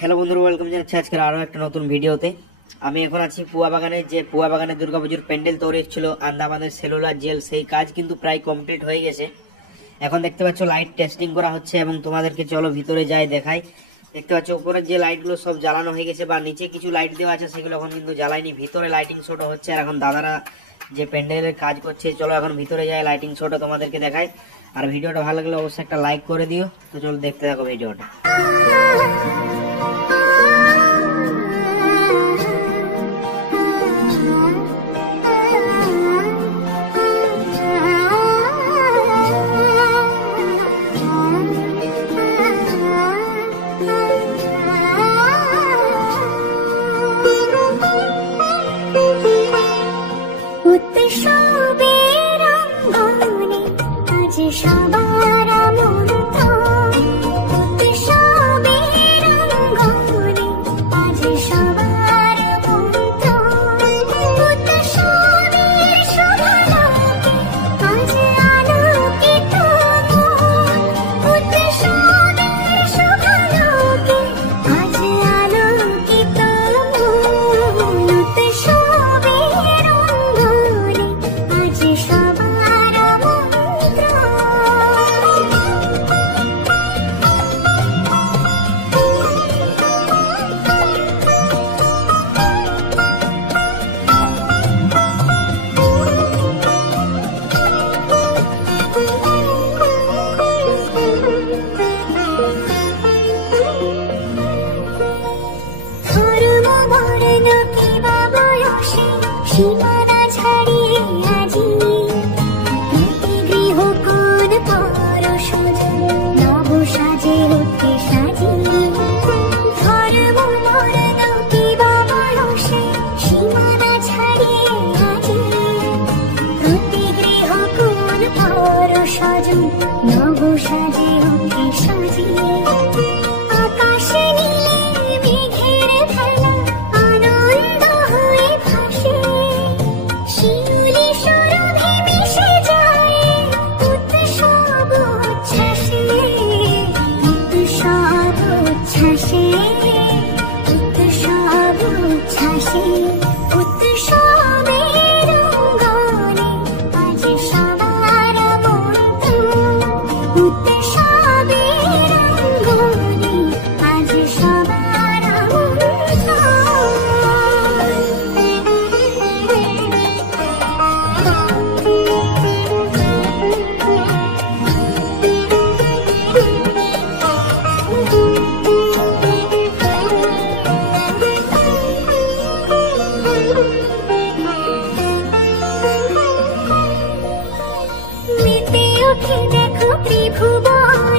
Hello বন্ধুরা, welcome জানাচ্ছি আজকের আরো একটা নতুন ভিডিওতে। আমি এখন আছি পুয়া বাগানে। যে পুয়া বাগানে দুর্গাপুজোর প্যান্ডেল তৈরি হচ্ছিল আন্দামানের সেলুলার জেল, সেই কাজ কিন্তু প্রায় কমপ্লিট হয়ে গেছে। এখন দেখতে পাচ্ছ লাইট টেস্টিং করা হচ্ছে এবং তোমাদেরকে চলো ভিতরে যাই দেখাই। দেখতে পাচ্ছ উপরের যে লাইটগুলো সব জ্বালানো হয়ে গেছে, বা নিচে কিছু লাইট দেওয়া আছে সেগুলো এখন কিন্তু জ্বালায়নি। ভিতরে লাইটিং শোটা হচ্ছে আর এখন দাদারা যে প্যান্ডেলের কাজ করছে, চলো এখন ভিতরে যাই, লাইটিং শোটা তোমাদেরকে দেখাই। আর ভিডিওটা ভালো লাগলে অবশ্যই একটা লাইক করে দিও। তো চলো দেখতে থাকো ভিডিওটা। দেখো ত্রিভুবন